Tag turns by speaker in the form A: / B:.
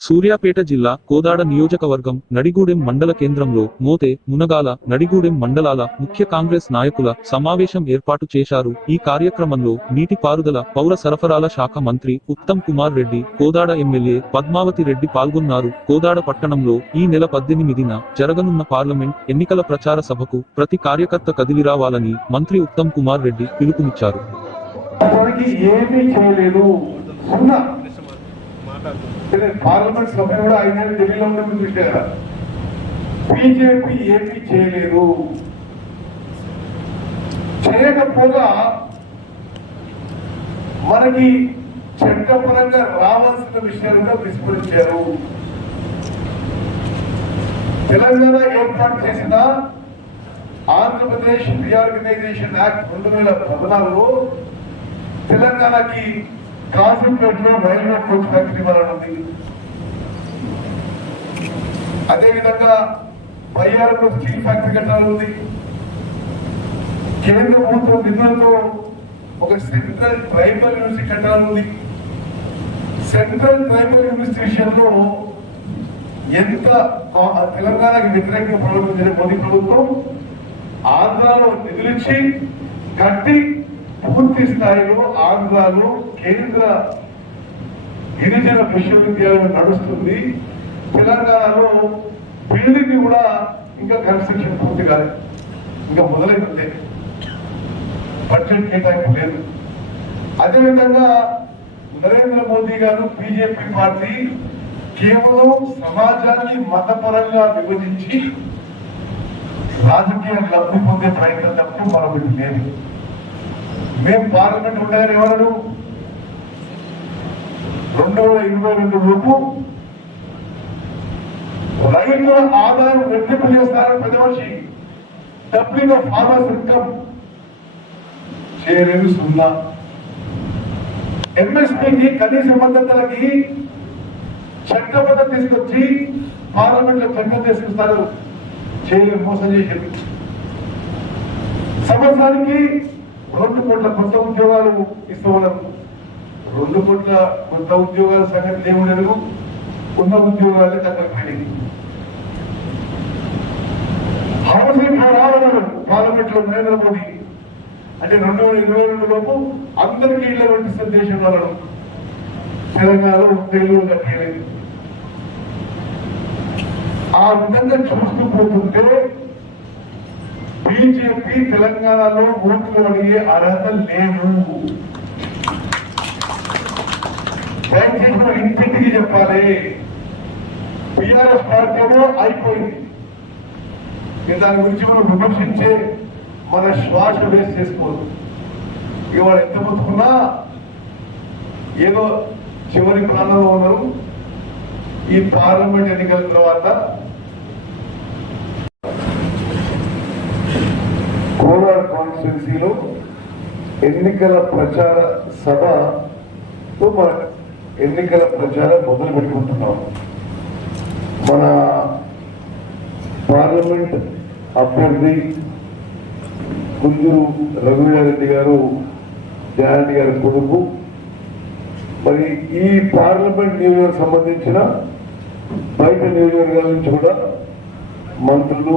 A: సూర్యాపేట జిల్లా కోదాడ నియోజకవర్గం నడిగూడెం మండల కేంద్రంలో మోతే మునగాల నడిగూడెం మండలాల ముఖ్య కాంగ్రెస్ నాయకుల సమావేశం ఏర్పాటు చేశారు. ఈ కార్యక్రమంలో నీటిపారుదల పౌర సరఫరాల శాఖ మంత్రి ఉత్తమ్ కుమార్ రెడ్డి కోదాడ ఎమ్మెల్యే పద్మావతి రెడ్డి పాల్గొన్నారు. కోదాడ పట్టణంలో ఈ నెల పద్దెనిమిదిన జరగనున్న పార్లమెంట్ ఎన్నికల ప్రచార సభకు ప్రతి కార్యకర్త కదిలిరావాలని మంత్రి ఉత్తమ్ కుమార్ రెడ్డి పిలుపునిచ్చారు.
B: ఏమీ చేయలేదు. సున్నా. పార్లమెంట్ సభ కూడా ఐదేళ్ళు ఢిల్లీలో ఉండి చూసారా బీజేపీ ఏమీ చేయలేదు. చేయకపోగా మనకి చట్టపరంగా రావాల్సిన విషయాలు కూడా విస్మరించారు. తెలంగాణ ఏర్పాటు చేసిన ఆంధ్రప్రదేశ్ రీఆర్గనైజేషన్ యాక్ట్ రెండు వేల పద్నాలుగులో తెలంగాణకి కాజీపేటలో రైల్వే కోచ్ ఫ్యాక్టరీ ఉంది. అదేవిధంగా బయ్యారంలో స్టీల్ ఫ్యాక్టరీ కట్టాలనుంది కేంద్ర ప్రభుత్వం నిధులతో ఒక సెంట్రల్ ట్రైబల్ యూనివర్సిటీ కట్టాలనుంది సెంట్రల్ ట్రైబల్ యూనివర్సిటీ విషయంలో ఎంత తెలంగాణకి వ్యతిరేకంగా ప్రవర్తించిన మోదీ ప్రభుత్వం ఆంధ్రాలో నిధులిచ్చి కట్టి పూర్తి స్థాయిలో ఆంధ్రాలో కేంద్ర గిరిజన విశ్వవిద్యాలయం నడుస్తుంది. తెలంగాణలో బిల్డింగ్ కూడా ఇంకా కన్స్ట్రక్షన్ పూర్తి కాలేదు ఇంకా మొదలైంది బడ్జెట్ కేటాయింపు లేదు. అదేవిధంగా నరేంద్ర మోదీ గారు బీజేపీ పార్టీ కేవలం సమాజాన్ని మతపరంగా విభజించి రాజకీయ లబ్ధి పొందే ప్రయత్నం తప్ప మరొకటి లేదు. మేము పార్లమెంట్ ఉండగానే ఎవరు రెండు వేల ఇరవై రెండు లోపు రైతుల ఆదాయం రెట్టింపు చేస్తారని ప్రతి మనిషి డబ్బింగ్ ఫార్మర్స్ ఇన్కమ్ చేయలేదు సున్నా. ఎంఎస్పీకి కనీస మద్దతులకి చట్టబద్ధ తీసుకొచ్చి పార్లమెంట్లో చట్టం తీసుకొస్తారు. చేయలేదు మోసం చేసేది. సంవత్సరానికి రెండు కోట్ల కొత్త ఉద్యోగాలు ఇస్తూ ఉన్నారు. రెండు కోట్ల కొత్త ఉద్యోగాల సంగతి ఏముండదు ఉన్న ఉద్యోగాలే తగ్గకపోయినాయి హౌసింగ్ ఫర్ ఆల్ అన్నారు పార్లమెంట్లో నరేంద్ర మోదీ అంటే రెండు వేల ఇరవై రెండు లోపు అందరికీ ఇళ్ళ పంపిస్తున్న దేశం వాళ్ళను తెలంగాణలో ఉద్యోగులు కట్టేది ఆ విధంగా చూస్తూ పోతుంటే బీజేపీ తెలంగాణలో ఓట్లు అడిగే అర్హత లేదు. దయచేసి మనం ఇంటింటికి చెప్పాలి. టిఆర్ఎస్ పార్టీలో అయిపోయింది. దాని గురించి మనం విమర్శించే మన శ్వాస వేస్ట్ చేసుకోవద్దు. ఇవాళ ఎంత బతుకున్నా ఏదో చివరి ప్రాణంలో ఉన్నారు. ఈ పార్లమెంట్ ఎన్నికల తర్వాత కాన్స్టిట్యున్సీలో ఎన్నికల ప్రచార సభతో మన ఎన్నికల ప్రచారం మొదలు పెట్టుకుంటున్నాం. మన పార్లమెంట్ అభ్యర్థి కుంజూరు రఘువీరారెడ్డి గారు జయారెడ్డి గారి కొడుకు. మరి ఈ పార్లమెంట్ నియోజకవర్గం సంబంధించిన బయట నియోజకవర్గాల నుంచి కూడా మంత్రులు